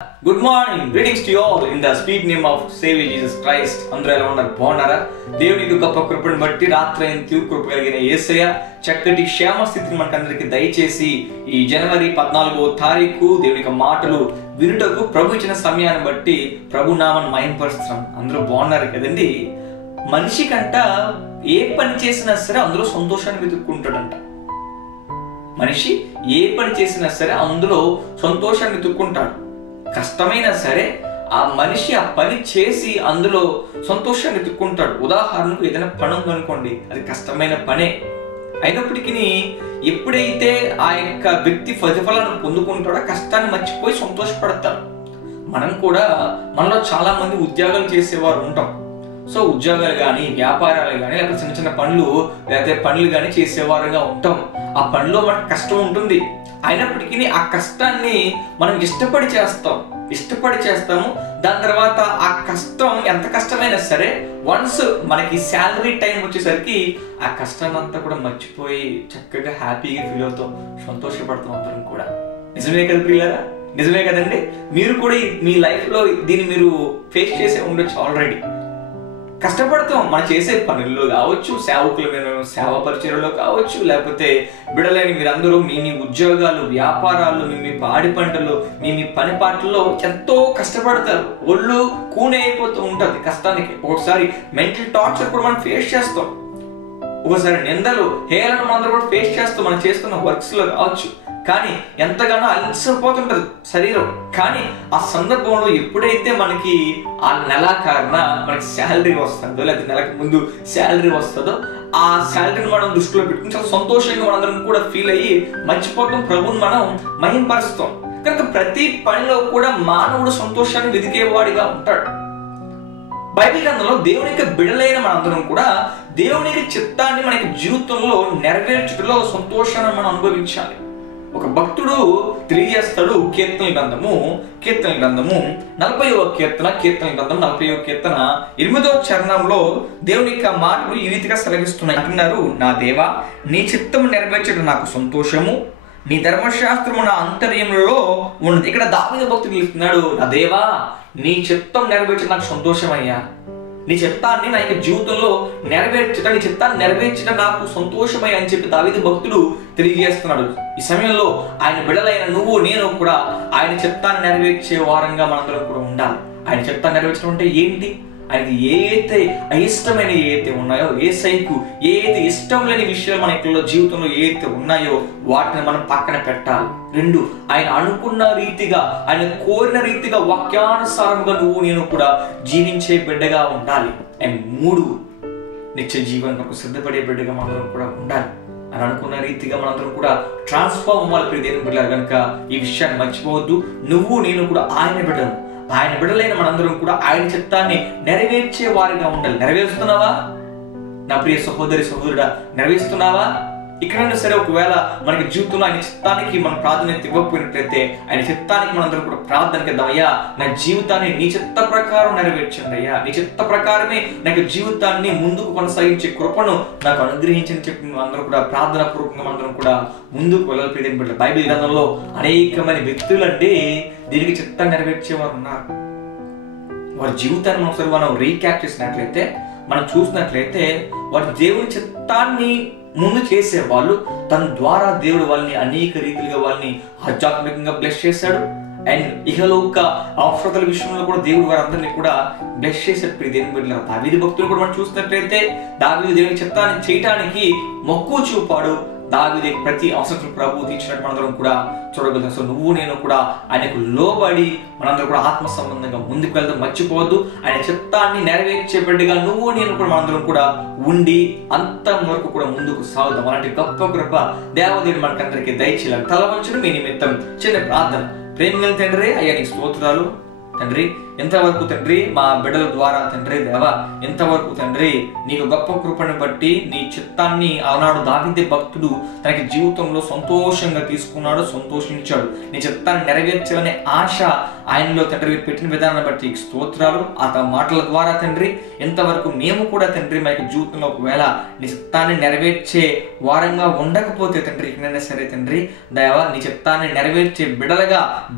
Good morning, greetings to you all in the sweet name of Savior Jesus Christ. అందరూ ఎలా ఉన్నారు? బాగున్నారా? దేవునికి గొప్ప కృపను బట్టి రాత్రి కృప కలిగిన యేసయ్య చక్కటి క్షేమ స్థితిని మనకందరికి దయచేసి ఈ జనవరి 14వ తారీఖు దేవునికి మాటలు వినుటకు ప్రభు ఇచ్చిన సమయాన్ని బట్టి ప్రభు నామను మహిమపరుస్తున్నాం. అందరూ బాగున్నారు కదండి. మనిషి కంట ఏ పని చేసినా సరే అందులో సంతోషాన్ని వెతుక్కుంటాడంట. మనిషి ఏ పని చేసినా సరే అందులో సంతోషాన్ని వెతుక్కుంటాడు. కష్టమైనా సరే ఆ మనిషి ఆ పని చేసి అందులో సంతోషాన్ని వెతుక్కుంటాడు. ఉదాహరణకు ఏదైనా పని ఉందనుకోండి, అది కష్టమైన పనే అయినప్పటికీ ఎప్పుడైతే ఆ యొక్క వ్యక్తి ప్రతిఫలాన్ని పొందుకుంటాడో కష్టాన్ని మర్చిపోయి సంతోషపడతాడు. మనం కూడా మనలో చాలా మంది ఉద్యోగాలు చేసేవారు ఉంటాం. సో ఉద్యోగాలు కానీ వ్యాపారాలు కానీ లేకపోతే చిన్న చిన్న పనులు లేకపోతే పనులు కానీ చేసేవారుగా ఉంటాం. ఆ పనిలో మనకు కష్టం ఉంటుంది. అయినప్పటికీ ఆ కష్టాన్ని మనం ఇష్టపడి చేస్తాము. దాని తర్వాత ఆ కష్టం ఎంత కష్టమైనా సరే వన్స్ మనకి శాలరీ టైం వచ్చేసరికి ఆ కష్టాన్ని అంతా కూడా మర్చిపోయి చక్కగా హ్యాపీగా ఫీల్ అవుతాం, సంతోషపడతాం అందరం కూడా. నిజమే కదా ప్రియులారా? నిజమే కదండి. మీరు కూడా మీ లైఫ్లో దీన్ని మీరు ఫేస్ చేసే ఉండొచ్చు. ఆల్రెడీ కష్టపడతాం. మనం చేసే పనుల్లో కావచ్చు, సేవకులు సేవ పరిచర్యలో కావచ్చు, లేకపోతే బిడలేని మీరందరూ మీ ఉద్యోగాలు, వ్యాపారాలు, మీ పాడి పంటలు, మీ పని పాటల్లో ఎంతో కష్టపడతారు. ఒళ్ళు కూనే అయిపోతూ ఉంటుంది కష్టానికి. ఒకసారి మెంటల్ టార్చర్ కూడా మనం ఫేస్ చేస్తాం. ఒకసారి నిందలు, హేళన అందరూ కూడా ఫేస్ చేస్తాం మనం చేస్తున్న వర్క్స్ లో కావచ్చు. కానీ ఎంతగానో అలసిపోతుంటది శరీరం. కానీ ఆ సందర్భంలో ఎప్పుడైతే మనకి ఆ నెలాఖరున మనకి శాలరీ వస్తుందో లేదా నెలకు ముందు శాలరీ వస్తుందో ఆ శాలరీని మనం దృష్టిలో పెట్టుకుని చాలా సంతోషంగా మనందరం కూడా ఫీల్ అయ్యి మర్చిపోతాం, ప్రభువుని మనం మహింపరుస్తాం. కనుక ప్రతి పనిలో కూడా మానవుడు సంతోషాన్ని వెతికేవాడిగా ఉంటాడు. బైబిల్ గ్రంథంలో దేవుని యొక్క బిడలైన మనందరం కూడా దేవుని యొక్క చిత్తాన్ని మనకి జీవితంలో నెరవేర్చడంలో సంతోషాన్ని మనం అనుభవించాలి. ఒక భక్తుడు తెలియజేస్తాడు. కీర్తన గ్రంథము 40వ కీర్తన 8వ చరణంలో దేవుని యొక్క మాటలు ఈ రీతిగా సెలవిస్తున్నాయి. అంటున్నారు, నా దేవా నీ చిత్తము నెరవేర్చడం నాకు సంతోషము, నీ ధర్మశాస్త్రము నా అంతర్యంలో ఉన్నది. ఇక్కడ దావీదు భక్తుడు ఇస్తున్నాడు, నా దేవా నీ చిత్తం నెరవేర్చడం నాకు సంతోషమయ్యా, నీ చిత్తాన్ని నా యొక్క జీవితంలో నెరవేర్చడం, నీ చిత్తాన్ని నెరవేర్చడం నాకు సంతోషమయ్యా అని చెప్పి దావీదు భక్తుడు తెలియజేస్తున్నాడు. ఈ సమయంలో ఆయన బిడలైన నువ్వు నేను కూడా ఆయన చిత్తాన్ని నెరవేర్చే వారంగా మనందరం కూడా ఉండాలి. ఆయన చిత్తాన్ని నెరవేర్చడం అంటే ఏంటి? ఆయనకి ఏదైతే అయిష్టమైన ఏదైతే ఉన్నాయో, ఏసైకు ఏదైతే ఇష్టం లేని విషయాలు మన యొక్క జీవితంలో ఏదైతే ఉన్నాయో వాటిని మనం పక్కన పెట్టాలి. 2, ఆయన అనుకున్న రీతిగా, ఆయన కోరిన రీతిగా వాక్యానుసారంగా నువ్వు నేను కూడా జీవించే బిడ్డగా ఉండాలి. అండ్ 3, నిత్య జీవనం సిద్ధపడే బిడ్డగా మనందరం కూడా ఉండాలి. అని అనుకున్న రీతిగా మనందరం కూడా ట్రాన్స్ఫార్మ్ అవ్వాలి. దేవుని బిడ్డలు కనుక ఈ విషయాన్ని మర్చిపోవద్దు. నువ్వు నేను కూడా ఆయన బిడ్డలు, ఆయన బిడ్డలైన మనందరం కూడా ఆయన చిత్తాన్ని నెరవేర్చే వారిగా ఉండాలి. నెరవేరుస్తున్నావా నా ప్రియ సహోదరి సహోదరుడా? నెరవేరుస్తున్నావా? ఇక్కడైనా సరే ఒకవేళ మనకి జీవితంలో ఆయన చిత్తానికి మనం ప్రాధాన్యత ఇవ్వకపోయినట్లయితే ఆయన చిత్తానికి మనందరం కూడా ప్రార్థన చేద్దాం. అయ్యా నా జీవితాన్ని నీ చిత్త ప్రకారం నెరవేర్చండి అయ్యా, నీ చిత్త ప్రకారమే నాకు జీవితాన్ని ముందుకు కొనసాగించే కృపను నాకు అనుగ్రహించని చెప్పి అందరూ కూడా ప్రార్థన పూర్వకంగా అందరం కూడా ముందుకు వెళ్ళాలి. ప్రియమైన బైబిల్ గ్రంథంలో అనేకమైన వ్యక్తులు అంటే దీనికి చిత్తాన్ని నెరవేర్చేవారు ఉన్నారు. వారి జీవితాన్ని ఒకసారి మనం రీక్యాప్ చేసినట్లయితే, మనం చూసినట్లయితే వారి దేవుని చిత్తాన్ని ముందు చేసే వాళ్ళు, తన ద్వారా దేవుడు వాళ్ళని అనేక రీతిలుగా వాళ్ళని ఆధ్యాత్మికంగా బ్లెస్ చేశాడు. అండ్ ఇహలోక అవసరతల విషయంలో కూడా దేవుడు వారందరినీ కూడా బ్లెస్ చేశాడు. దేవుని బిడ్డలారా, దావీదు భక్తులు కూడా మనం చూసినట్లయితే దావీదు దేవుని చిత్తాన్ని చేయటానికి మక్కువ చూపాడు. దావీదు ప్రతి అవసరం ప్రభువు తీర్చినట్టు మనందరం కూడా చూడగలుగుతాం. సో నువ్వు నేను కూడా ఆయనకు లోబడి మనందరం కూడా ఆత్మ సంబంధంగా ముందుకు వెళ్దాం. మర్చిపోవద్దు, ఆయన చిత్తాన్ని నెరవేర్చే బిడ్డగా నువ్వు నేను కూడా మనందరం కూడా ఉండి అంతం వరకు కూడా ముందుకు సాగుదాం. అలాంటి గొప్ప కృప దేవదేవుడు మనకందరికీ దయచేయాలి. తల వంచడం మీ నిమిత్తం చిన్న ప్రార్థన. ప్రేమ తండ్రి, అయ్యా నీకు స్తోత్రాలు. తండ్రి ఎంతవరకు తండ్రి మా బిడ్డల ద్వారా తండ్రి దేవా ఎంతవరకు తండ్రి నీకు గొప్ప కృపను బట్టి నీ చిత్తాన్ని ఆనాడు దావీదు భక్తుడు తనకి జీవితంలో సంతోషంగా తీసుకున్నాడు, సంతోషించాడు. నీ చిత్తాన్ని నెరవేర్చాలనే ఆశ ఆయనలో తండ్రి పెట్టిన విధానాన్ని బట్టి స్తోత్రాలు. ఆ మాటల ద్వారా తండ్రి ఎంతవరకు మేము కూడా తండ్రి మా యొక్క జీవితంలో ఒకవేళ నీ చిత్తాన్ని నెరవేర్చే వారంగా ఉండకపోతే తండ్రి ఎక్కడైనా సరే తండ్రి దేవా నీ చిత్తాన్ని నెరవేర్చే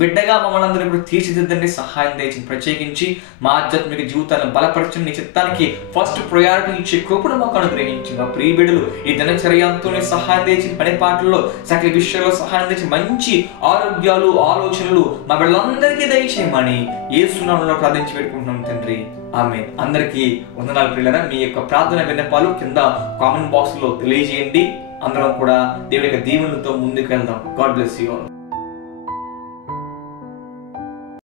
బిడ్డగా మమ్మల్ని అందరూ కూడా తీర్చిదిద్దండి, సహాయం దయచేసి. ప్రత్యేకించి మా ఆధ్యాత్మిక జీవితాన్ని బలపరచండి, నీ చిత్తానికి ఫస్ట్ ప్రయారిటీ ఇచ్చే కృపను మాకు అనుగ్రహించి మా ప్రియ బిడ్డలు ఈ దినచర్యంతోనే సహాయం తెచ్చి పని పాటల్లో సకల విషయాల్లో సహాయం తెచ్చి మంచి ఆరోగ్యాలు ఆలోచనలు మా బిడ్డలందరికీ దయచేయమని యేసు నామములో ప్రార్థించి పెట్టుకుంటున్నాం తండ్రి, ఆమేన్. అందరికీ వందనాలు ప్రియులారా. మీ యొక్క ప్రార్థన విన్నపాలు కింద కామెంట్ బాక్స్ లో తెలియజేయండి. అందరం కూడా దేవుడి యొక్క దీవెనలతో ముందుకు వెళ్దాం. God bless you all.